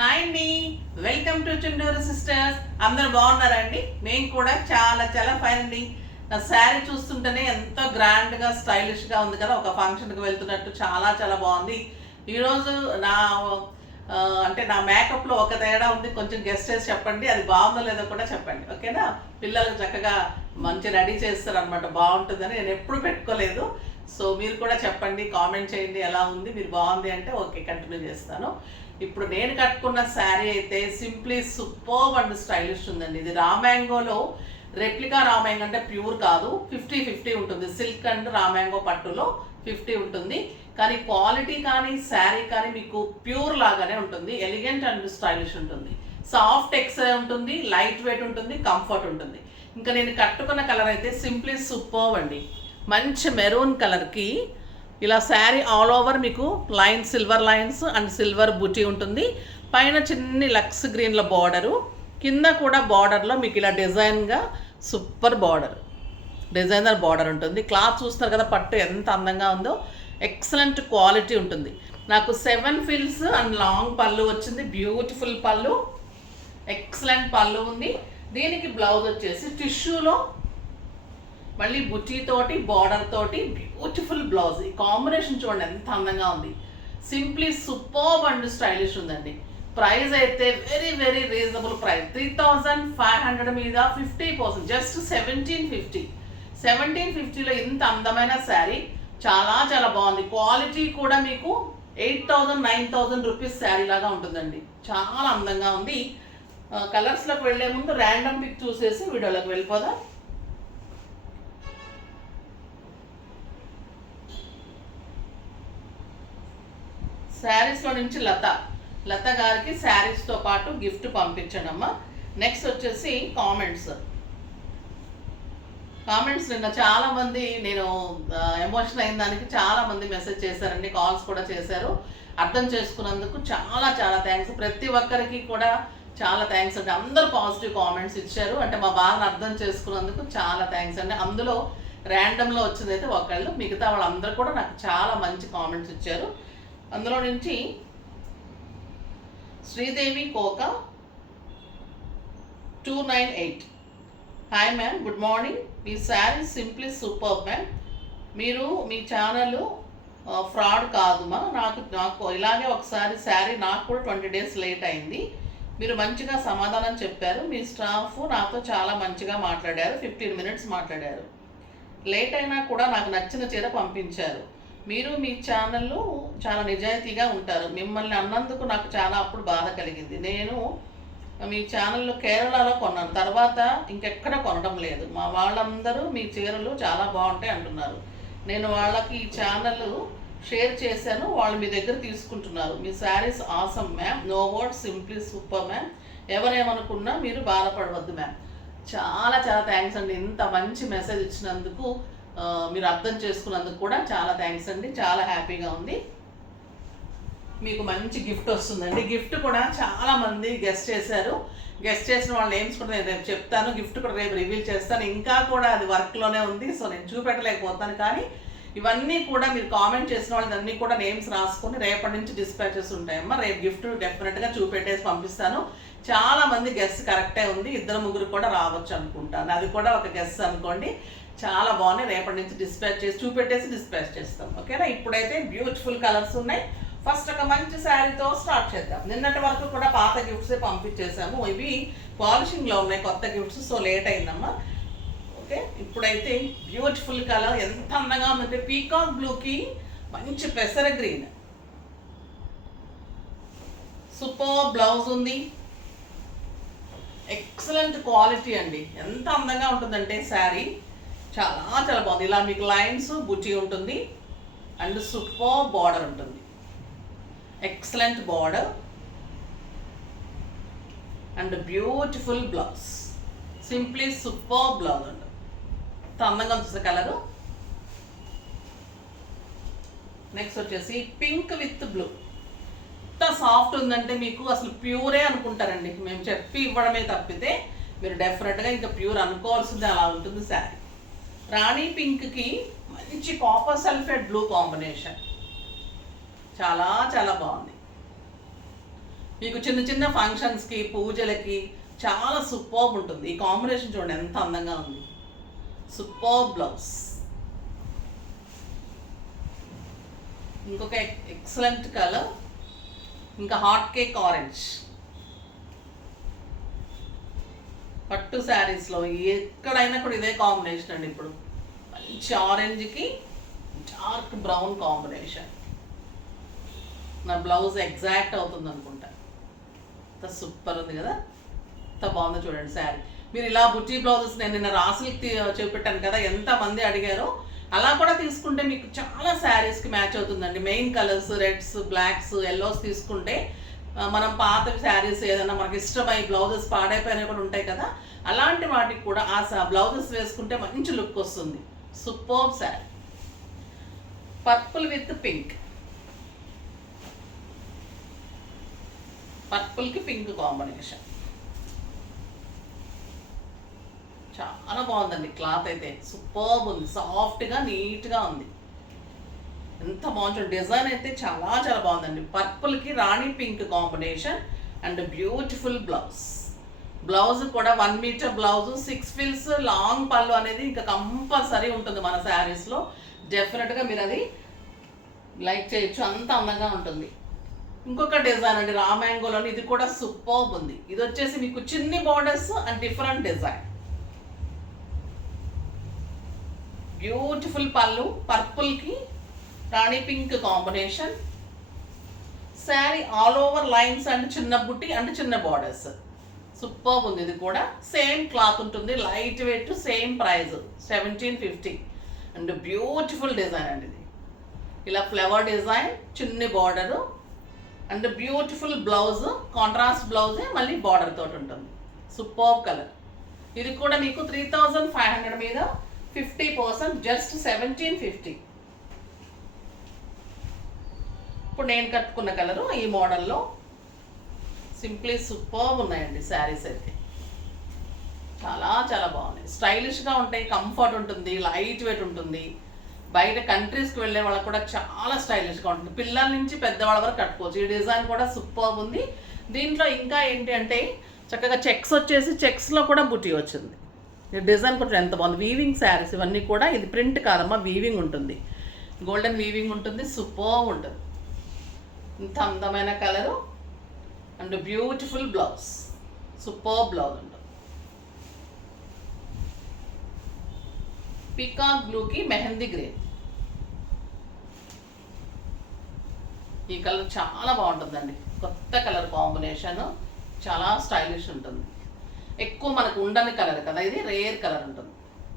Hi అండి, welcome to Chunduru sisters. అందరూ బాగున్నారండి? నేను కూడా చాలా చాలా ఫైన్ అండి. నా శారీ చూస్తుంటేనే ఎంతో గ్రాండ్గా స్టైలిష్గా ఉంది కదా, ఒక ఫంక్షన్కి వెళ్తున్నట్టు చాలా చాలా బాగుంది. ఈరోజు నా అంటే నా మేకప్లో ఒక తేడా ఉంది, కొంచెం గెస్ట్ చేసి చెప్పండి, అది బాగుందో లేదో కూడా చెప్పండి, ఓకేనా? పిల్లలు చక్కగా మంచి రెడీ చేస్తారనమాట, బాగుంటుందని నేను ఎప్పుడు పెట్టుకోలేదు. సో మీరు కూడా చెప్పండి, కామెంట్ చేయండి ఎలా ఉంది, మీరు బాగుంది అంటే ఓకే కంటిన్యూ చేస్తాను. ఇప్పుడు నేను కట్టుకున్న శారీ అయితే సింప్లీ సూపర్బ్ అండ్ స్టైలిష్ ఉందండి. ఇది రామ్యాంగోలో రెప్లికా రామ్యాంగో, అంటే ప్యూర్ కాదు, 50-50 ఉంటుంది. సిల్క్ అండ్ రామ్యాంగో పట్టులో 50 ఉంటుంది, కానీ క్వాలిటీ కానీ శారీ కానీ మీకు ప్యూర్ లాగానే ఉంటుంది. ఎలిగెంట్ అండ్ స్టైలిష్ ఉంటుంది, సాఫ్ట్ ఎక్సే ఉంటుంది, లైట్ వెయిట్ ఉంటుంది, కంఫర్ట్ ఉంటుంది. ఇంకా నేను కట్టుకున్న కలర్ అయితే సింప్లీ సూపర్బ్ అండి. మంచి మెరూన్ కలర్కి ఇలా శారీ ఆల్ ఓవర్ మీకు lines, silver lines and silver బుటీ ఉంటుంది. పైన చిన్ని లక్స్ గ్రీన్ల బార్డరు, కింద కూడా బార్డర్లో మీకు ఇలా డిజైన్గా సూపర్ బార్డర్, డిజైనర్ బార్డర్ ఉంటుంది. క్లాత్ చూస్తారు కదా, పట్టు ఎంత అందంగా ఉందో, ఎక్సలెంట్ క్వాలిటీ ఉంటుంది. నాకు 7 ఫిల్స్ అండ్ లాంగ్ పళ్ళు వచ్చింది, బ్యూటిఫుల్ పళ్ళు, ఎక్సలెంట్ పళ్ళు ఉంది. దీనికి బ్లౌజ్ వచ్చేసి టిష్యూలో మళ్ళీ బుట్టీతోటి బార్డర్ తోటి బ్యూటిఫుల్ బ్లౌజ్. ఈ కాంబినేషన్ చూడండి ఎంత అందంగా ఉంది. సింప్లీ సూపర్బ్ అండ్ స్టైలిష్ ఉందండి. ప్రైస్ అయితే వెరీ వెరీ రీజనబుల్ ప్రైస్, 3500 మీద 50%, జస్ట్ 1750. 1750లో ఇంత అందమైన శారీ చాలా చాలా బాగుంది. క్వాలిటీ కూడా మీకు 8000-9000 రూపీస్ శారీ లాగా ఉంటుందండి. చాలా అందంగా ఉంది. కలర్స్లోకి వెళ్ళే ముందు ర్యాండమ్ పిక్ చూసేసి వీడియోలోకి వెళ్ళిపోదాం. శారీస్లో నుంచి లత గారికి శారీస్తో పాటు గిఫ్ట్ పంపించండమ్మా. నెక్స్ట్ వచ్చేసి కామెంట్స్. నిన్న చాలామంది, నేను ఎమోషన్ అయిన దానికి చాలామంది మెసేజ్ చేశారండి, కాల్స్ కూడా చేశారు. అర్థం చేసుకున్నందుకు చాలా చాలా థ్యాంక్స్. ప్రతి ఒక్కరికి కూడా చాలా థ్యాంక్స్ అండి. అందరూ పాజిటివ్ కామెంట్స్ ఇచ్చారు, అంటే మా బాధను అర్థం చేసుకున్నందుకు చాలా థ్యాంక్స్ అండి. అందులో ర్యాండమ్లో వచ్చింది అయితే ఒకళ్ళు, మిగతా వాళ్ళందరూ కూడా నాకు చాలా మంచి కామెంట్స్ ఇచ్చారు. అందులో నుంచి శ్రీదేవి కోక 298, హాయ్ మ్యామ్, గుడ్ మార్నింగ్, మీ శారీ సింప్లీ సూపర్ మ్యామ్. మీరు మీ ఛానల్ ఫ్రాడ్ కాదుమా, నాకు ఇలాగే ఒకసారి శారీ నాకు కూడా 20 డేస్ లేట్ అయింది. మీరు మంచిగా సమాధానం చెప్పారు, మీ స్టాఫ్ నాతో చాలా మంచిగా మాట్లాడారు, 15 మినిట్స్ మాట్లాడారు. లేట్ అయినా కూడా నాకు నచ్చిన చీర పంపించారు. మీరు మీ ఛానల్లో చాలా నిజాయితీగా ఉంటారు. మిమ్మల్ని అన్నందుకు నాకు చాలా అప్పుడు బాధ కలిగింది. నేను మీ ఛానల్లో కేరళలో కొన్నాను, తర్వాత ఇంకెక్కడ కొనడం లేదు. మా వాళ్ళందరూ మీ చీరలు చాలా బాగుంటాయి అంటున్నారు. నేను వాళ్ళకి ఈ ఛానల్ షేర్ చేశాను, వాళ్ళు మీ దగ్గర తీసుకుంటున్నారు. మీ saris awesome ma'am, no word, simply super ma'am. ఎవరేమనుకున్నా మీరు బాధపడవద్దు మ్యామ్. చాలా చాలా థ్యాంక్స్ అండి, ఇంత మంచి మెసేజ్ ఇచ్చినందుకు, మీరు అర్థం చేసుకున్నందుకు కూడా చాలా థ్యాంక్స్ అండి. చాలా హ్యాపీగా ఉంది. మీకు మంచి గిఫ్ట్ వస్తుందండి. గిఫ్ట్ కూడా చాలామంది గెస్ట్ చేశారు. గెస్ట్ చేసిన వాళ్ళ నేమ్స్ కూడా నేను రేపు చెప్తాను. గిఫ్ట్ కూడా రేపు రివీల్ చేస్తాను. ఇంకా కూడా అది వర్క్లోనే ఉంది, సో నేను చూపెట్టలేకపోతాను. కానీ ఇవన్నీ కూడా మీరు కామెంట్ చేసిన వాళ్ళని కూడా నేమ్స్ రాసుకొని రేపటి నుంచి డిస్పాచెస్ ఉంటాయమ్మా. రేపు గిఫ్ట్ డెఫినెట్గా చూపెట్టేసి పంపిస్తాను. చాలామంది గెస్ట్ కరెక్టే ఉంది, 2-3 కూడా రావచ్చు అనుకుంటాను. అది కూడా ఒక గెస్ట్ అనుకోండి. చాలా బాగున్నాయి. రేపటి నుంచి డిస్పాచ్ చేసి చూపెట్టేసి డిస్పాచ్ చేస్తాం, ఓకేనా? ఇప్పుడైతే బ్యూటిఫుల్ కలర్స్ ఉన్నాయి. ఫస్ట్ ఒక మంచి శారీతో స్టార్ట్ చేద్దాం. నిన్నటి వరకు కూడా పాత గిఫ్ట్సే పంపించేసాము, ఇవి పాలిషింగ్లో ఉన్నాయి కొత్త గిఫ్ట్స్, సో లేట్ అయిందమ్మా. ఓకే, ఇప్పుడైతే బ్యూటిఫుల్ కలర్ ఎంత అందంగా ఉందంటే, పీకాక్ బ్లూకి మంచి పెసర గ్రీన్, సూపర్ బ్లౌజ్ ఉంది, ఎక్సలెంట్ క్వాలిటీ అండి. ఎంత అందంగా ఉంటుందంటే శారీ చాలా చాలా బాగుంది. ఇలా మీకు లైన్స్ బుట్టి ఉంటుంది అండ్ సూపర్ బార్డర్ ఉంటుంది, excellent border and beautiful blouse, simply super blouse అండి. ఎంత అందంగా చూసే కలరు. నెక్స్ట్ వచ్చేసి పింక్ విత్ బ్లూ. ఎంత సాఫ్ట్ ఉందంటే మీకు అసలు ప్యూరే అనుకుంటారండి. మేము చెప్పి ఇవ్వడమే తప్పితే మీరు డెఫినెట్గా ఇంకా ప్యూర్ అనుకోవాల్సిందే, అలా ఉంటుంది శారీ. రాణి పింక్కి మంచి కాపర్ సల్ఫేట్ బ్లూ కాంబినేషన్, చాలా చాలా బాగుంది. మీకు చిన్న చిన్న ఫంక్షన్స్కి, పూజలకి చాలా సూపర్బ్ ఉంటుంది. ఈ కాంబినేషన్ చూడండి ఎంత అందంగా ఉంది. Superb blouse. ఇంకొక ఎక్సలెంట్ కలర్, ఇంకా హాట్ కేక్ ఆరెంజ్. పట్టు శారీస్లో ఎక్కడైనా కూడా ఇదే కాంబినేషన్ అండి. ఇప్పుడు మంచి ఆరెంజ్కి డార్క్ బ్రౌన్ కాంబినేషన్. నా బ్లౌజ్ ఎగ్జాక్ట్ అవుతుంది అనుకుంటా. అంత సూపర్ ఉంది కదా, ఎంత బాగుందో చూడండి శారీ. మీరు ఇలా బుట్టి బ్లౌజెస్ నేను నిన్న రాసులకి చూపెట్టాను కదా, ఎంతమంది అడిగారో. అలా కూడా తీసుకుంటే మీకు చాలా శారీస్కి మ్యాచ్ అవుతుందండి. Main colours reds, blocks, yellows తీసుకుంటే మనం పాత శారీస్ ఏదైనా మనకి ఇష్టమై బ్లౌజెస్ పాడైపోయినవి కూడా ఉంటాయి కదా, అలాంటి వాటికి కూడా ఆ బ్లౌజెస్ వేసుకుంటే మంచి లుక్ వస్తుంది. Superb sari. Purple with pink. పర్పుల్కి పింక్ కాంబినేషన్ చాలా బాగుందండి. క్లాత్ అయితే సూపర్బ్ ఉంది, సాఫ్ట్గా నీట్గా ఉంది. ఎంత బాగుంది డిజైన్ అయితే చాలా చాలా బాగుందండి. పర్పుల్కి రాణి pink combination and beautiful blouse. Blouse కూడా 1 మీటర్ బ్లౌజ్, 6 ఫిల్స్, లాంగ్ పళ్ళు అనేది ఇంకా కంపల్సరీ ఉంటుంది మన శారీస్లో. డెఫినెట్గా మీరు అది లైక్ చేయొచ్చు, అంత అందంగా ఉంటుంది. ఇంకొక డిజైన్ అండి రామాంగోలోని, ఇది కూడా సూపర్బ్ ఉంది. ఇది వచ్చేసి మీకు చిన్ని borders and different design. Beautiful పళ్ళు, పర్పుల్కి రాణి pink combination. Sari all over lines and చిన్న బుట్టి అండ్ చిన్న బార్డర్స్. సూపర్బ్ ఉంది. ఇది కూడా సేమ్ క్లాత్ ఉంటుంది, light weight, same price 1750 and beautiful design అండి. ఇది ఇలా ఫ్లవర్ డిజైన్, చిన్ని border and beautiful blouse, contrast బ్లౌజే మళ్ళీ బార్డర్ తోటి ఉంటుంది. Superb colour. ఇది కూడా మీకు 3500 మీద 50%, జస్ట్ 1750. ఇప్పుడు నేను కట్టుకున్న కలరు ఈ మోడల్లో. సింప్లీ సూపర్బ్ ఉన్నాయండి శారీస్ అయితే. చాలా చాలా బాగున్నాయి, స్టైలిష్గా ఉంటాయి, కంఫర్ట్ ఉంటుంది, లైట్ వెయిట్ ఉంటుంది. బయట కంట్రీస్కి వెళ్ళే వాళ్ళకి కూడా చాలా స్టైలిష్గా ఉంటుంది. పిల్లల నుంచి పెద్దవాళ్ళ వరకు కట్టుకోవచ్చు. ఈ డిజైన్ కూడా సూపర్బ్ ఉంది. దీంట్లో ఇంకా ఏంటి అంటే చక్కగా చెక్స్ వచ్చేసి, చెక్స్లో కూడా బుటీ వచ్చింది. ఈ డిజైన్ కూడా ఎంత బాగుంది. వీవింగ్ శారీస్ ఇవన్నీ కూడా. ఇది ప్రింట్ కాదమ్మా, వీవింగ్ ఉంటుంది, గోల్డెన్ వీవింగ్ ఉంటుంది. సూపర్బ్ ఉంటుంది. ఇంత అందమైన colour and beautiful blouse. Superb blouse ఉంటుంది. పీకాక్ బ్లూకి మెహందీ గ్రీన్. ఈ కలర్ చాలా బాగుంటుందండి, కొత్త కలర్ కాంబినేషన్, చాలా స్టైలిష్ ఉంటుంది. ఎక్కువ మనకు ఉండని కలర్ కదా, ఇది రేర్ కలర్ ఉంటుంది.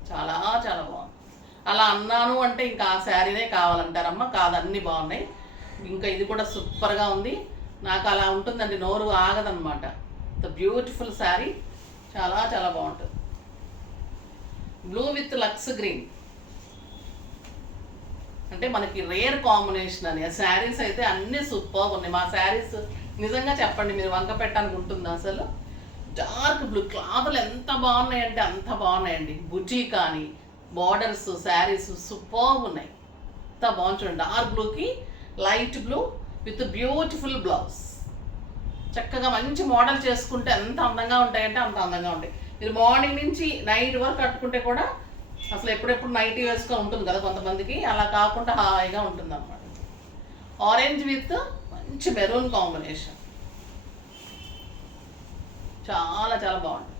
చాలా చాలా బాగుంది. అలా అన్నాను అంటే ఇంకా ఆ శారీనే కావాలంటారమ్మా, కాదు అన్నీ బాగున్నాయి. ఇంకా ఇది కూడా సూపర్గా ఉంది. నాకు అలా ఉంటుందండి, నోరు ఆగదనమాట. ద బ్యూటిఫుల్ శారీ, చాలా చాలా బాగుంటుంది. బ్లూ విత్ లక్స్ గ్రీన్ అంటే మనకి రేర్ కాంబినేషన్ అని. శారీస్ అయితే అన్నీ సూపర్గా ఉన్నాయి. మా శారీస్ నిజంగా చెప్పండి, మీరు వంక పెట్టడానికి ఉంటుంది అసలు. డార్క్ బ్లూ క్లాతులు ఎంత బాగున్నాయంటే అంత బాగున్నాయండి. బుటీ కానీ బార్డర్స్, శారీస్ సూపర్గా ఉన్నాయి. ఎంత బాగుంది చూడండి. డార్క్ బ్లూకి light blue with beautiful blouse. చక్కగా మంచి మోడల్ చేసుకుంటే ఎంత అందంగా ఉంటాయంటే అంత అందంగా ఉంటాయి. మీరు మార్నింగ్ నుంచి నైట్ వరకు కట్టుకుంటే కూడా అసలు ఎప్పుడెప్పుడు నైట్ వేసుకొని ఉంటుంది కదా కొంతమందికి, అలా కాకుండా హాయిగా ఉంటుంది అన్నమాట. ఆరెంజ్ విత్ మంచి మెరూన్ కాంబినేషన్, చాలా చాలా బాగుంటుంది.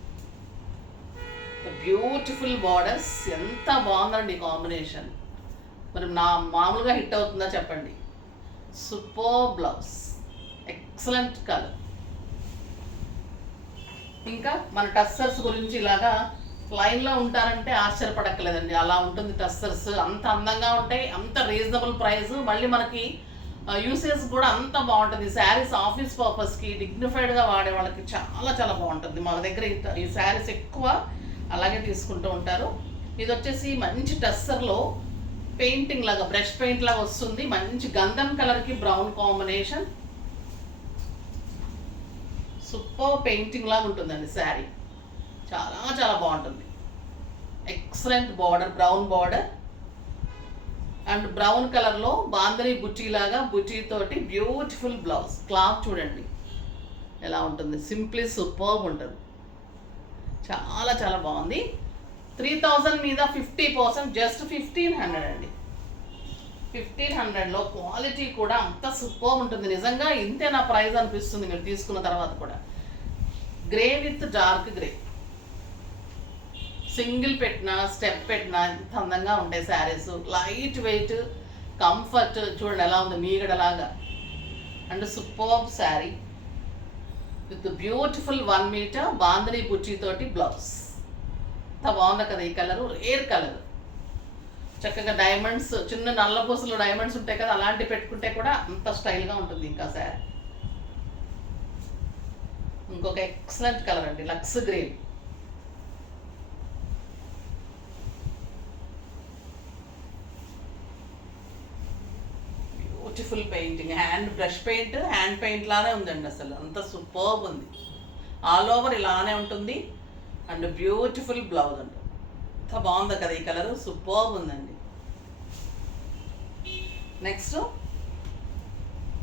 బ్యూటిఫుల్ బార్డర్స్, ఎంత బాగుందండి కాంబినేషన్. మరి నా మామూలుగా హిట్ అవుతుందా చెప్పండి. Super blouse, excellent colour. ఇంకా మన టస్సర్స్ గురించి ఇలాగా లైన్లో ఉంటారంటే ఆశ్చర్యపడక్కలేదండి, అలా ఉంటుంది టస్సర్స్. అంత అందంగా ఉంటాయి, అంత రీజనబుల్ ప్రైస్, మళ్ళీ మనకి యూసేజ్ కూడా అంత బాగుంటుంది. శారీస్ ఆఫీస్ పర్పస్కి డిగ్నిఫైడ్గా వాడే వాళ్ళకి చాలా చాలా బాగుంటుంది. మా దగ్గర ఈ శారీస్ ఎక్కువ అలాగే తీసుకుంటూ ఉంటారు. ఇది వచ్చేసి మంచి టస్సర్లో పెయింటింగ్ లాగా, బ్రష్ పెయింట్ లాగా వస్తుంది. మంచి గంధం కలర్కి బ్రౌన్ కాంబినేషన్, సూపర్ పెయింటింగ్ లాగా ఉంటుందండి శారీ. చాలా చాలా బాగుంటుంది. Excellent border, brown border and brown కలర్లో బాందరీ బుటీ లాగా, బుటీ తోటి బ్యూటిఫుల్ బ్లౌజ్. క్లాత్ చూడండి ఎలా ఉంటుంది, సింప్లీ సూపర్బ్ ఉంటుంది. చాలా చాలా బాగుంది. 3000 మీద 50%, జస్ట్ 1500 అండి. 1500లో క్వాలిటీ కూడా అంత సూపర్ ఉంటుంది. నిజంగా ఇంతే నా ప్రైస్ అనిపిస్తుంది మీరు తీసుకున్న తర్వాత కూడా. Grey with dark grey, single పెట్టినా స్టెప్ పెట్టినా ఇంత అందంగా ఉంటాయి శారీస్. లైట్ వెయిట్, కంఫర్ట్ చూడండి ఎలా ఉంది, మీగడలాగా. And superb sari with beautiful 1 metre bandhani బుచ్చి తోటి బ్లౌజ్. అంత బాగుంది కదా. ఈ కలరు రేర్ కలర్. చక్కగా డైమండ్స్, చిన్న నల్ల పూసలు డైమండ్స్ ఉంటాయి కదా, అలాంటివి పెట్టుకుంటే కూడా అంత స్టైల్గా ఉంటుంది. ఇంకా శారీ ఇంకొక ఎక్సలెంట్ కలర్ అండి, lux green. Beautiful painting, hand brush paint, hand paint లానే ఉందండి. అసలు అంత సూపర్బ్ ఉంది. ఆల్ ఓవర్ ఇలానే ఉంటుంది. అండ్ బ్యూటిఫుల్ బ్లౌజ్ అండి. అంత బాగుంది కదా. ఈ కలర్ సూపర్బ్ ఉందండి. నెక్స్ట్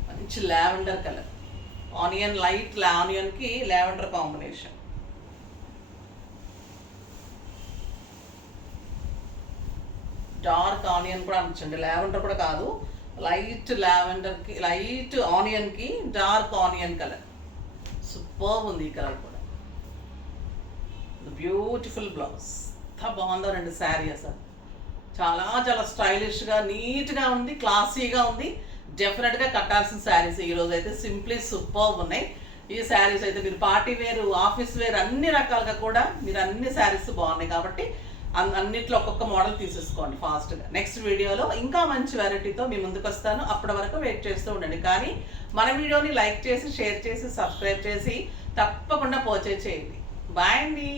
మంచి లావెండర్ కలర్, ఆనియన్, లైట్ ఆనియన్కి లావెండర్ కాంబినేషన్. డార్క్ ఆనియన్ కూడా అనిపించండి, లావెండర్ కూడా కాదు, లైట్ లావెండర్కి, లైట్ ఆనియన్కి డార్క్ ఆనియన్ కలర్. సూపర్బ్ ఉంది ఈ కలర్ కూడా. Beautiful blouse. ఎంత బాగుందో రండి శారీ. అసలు చాలా చాలా స్టైలిష్గా, నీట్గా ఉంది, క్లాసీగా ఉంది. డెఫినెట్గా కట్టాల్సిన శారీస్ ఈరోజు అయితే సింప్లీ సూపర్బ్ ఉన్నాయి. ఈ శారీస్ అయితే మీరు పార్టీ వేరు, ఆఫీస్ వేర్, అన్ని రకాలుగా కూడా మీరు అన్ని శారీస్ బాగున్నాయి కాబట్టి అన్నిట్లో ఒక్కొక్క మోడల్ తీసేసుకోండి ఫాస్ట్గా. నెక్స్ట్ వీడియోలో ఇంకా మంచి వెరైటీతో మీ ముందుకు వస్తాను. అప్పటి వరకు వెయిట్ చేస్తూ ఉండండి. కానీ మన వీడియోని లైక్ చేసి, షేర్ చేసి, సబ్స్క్రైబ్ చేసి తప్పకుండా పర్చేజ్ చేయండి. బాయ్ అండి.